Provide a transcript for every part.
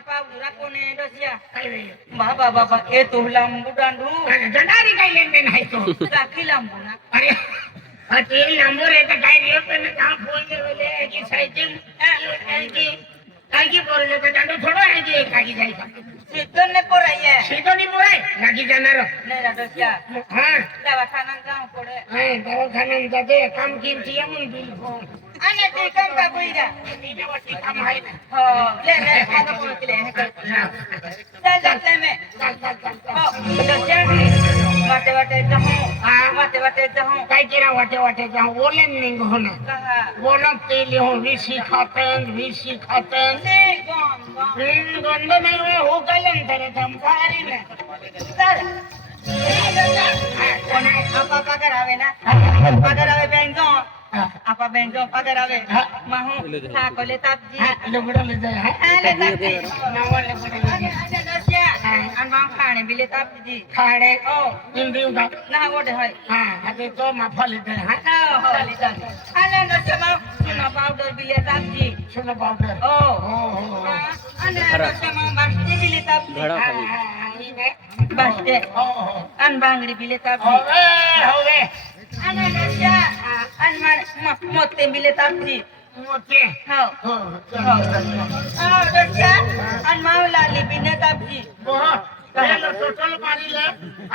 पावडुरा कोणे डोसिया काय रे? बाबा बाबा ए तो लांबू डांडू जनारी काय लेन नाही तो राखी लांबू ना अरे ते लांबो रे तर काय रे पण का फोन देले की सायकल काय की बोलले तर दांडू थोडं आहे की काकी जायचा सीतन ने पोराये सीतो नहीं बोलाय लागी जाणार नाही ना डोसिया हां दवाखाना जाऊ पडे हां दवाखान्यात जाते काम किमची म्हणून बिल आणि ते काम का बुईरा तिने वाटी काम आहे ना हो ले ले खाना पोरले हे कर चल जाते मैं चल हो डोसिया वाटे वाटे जाऊं वाटे वाटे जाऊं काय केला वाटे वाटे जाऊं बोले नहीं होना कहा बोला ते लिहून विसी खातन ले गॉन गंध नाही हो गलन तर धमकारी ना चल कोण आपा पगार आवे ना पगार आवे बँक आपा बँक पगार आवे माहू ठाकोले तापजी लुगडं ले जाय आले तापजी नावाले पडले आणि माम खाणे बिले तापजी खाडे ओ इंदिव दा ना गोडे होय हां आता तो माफाले दे हां हो आले तापजी आले नसे माम सुना पावडर बिले तापजी सुनो पावडर ओ हो आले नसे माम बास्ते बिले तापजी बास्ते हो आणि बांगडी बिले तापजी होवे आणि नसे आणि मोते बिले तापजी मोते हो हो हो नसे आणि मावला बिने तापजी हो त्याला टोटल मारिले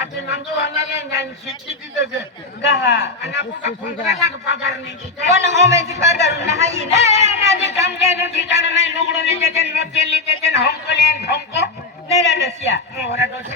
आता नंदू वालाले गान शिक्षी दिले गहा आणि आपण 15 लाख पगार नाही पण होमेची पगार नाही ना माझे काम केलं ठिकाण नाही लुगडं लिहिते ते नोटे लिहिते ते हमको ले हमको नाही ना रशिया मोरा डोसे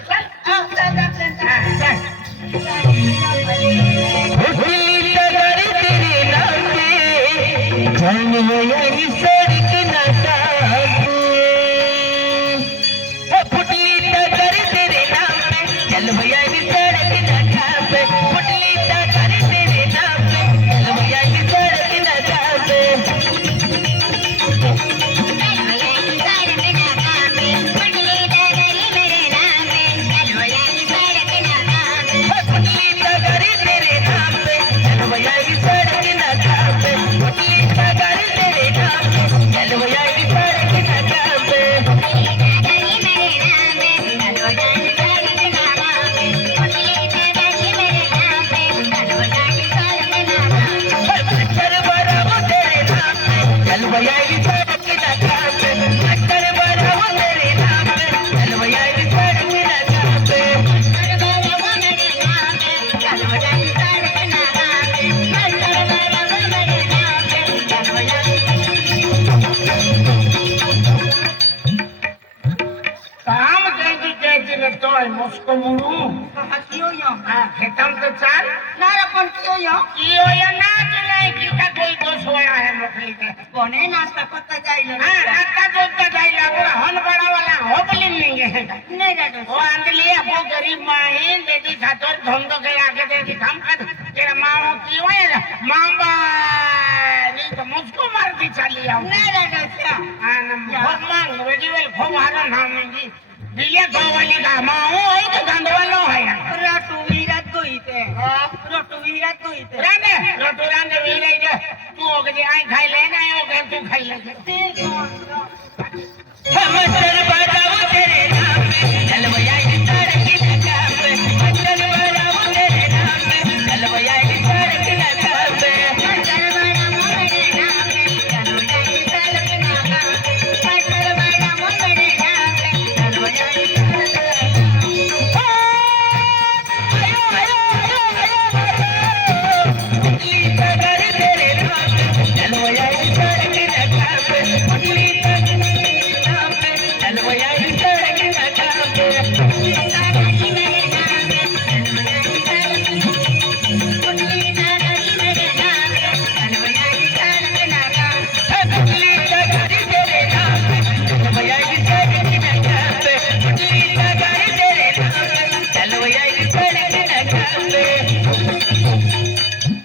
चल मस्को मुड़ू कियो यो खेतम तो चाल ना पण कियो या ना नहीं की का कोई दोष होया है मखली के कोने नाश्ता पत्ता जाइलो नाश्ता जोता जाइला पूरा हन बड़ा वाला हो बली लेंगे नहीं ना वो अंदलिए वो गरीब माही देदी खातर धंधो के आगे देदी काम कर तेरा माओ कियो है मांबा नहीं तो मुझको मार दी चली आओ नहीं ना हां बहुत मांग रेडिवेल फवारा नामेंगी दिले गोवाली का माओ है तो गंदवालो है रोटू वीरात गोईते रोटू वीरात गोईते राने रोटू राने वीराई तू ओके आई खाई ले ना ओके तू खाई ले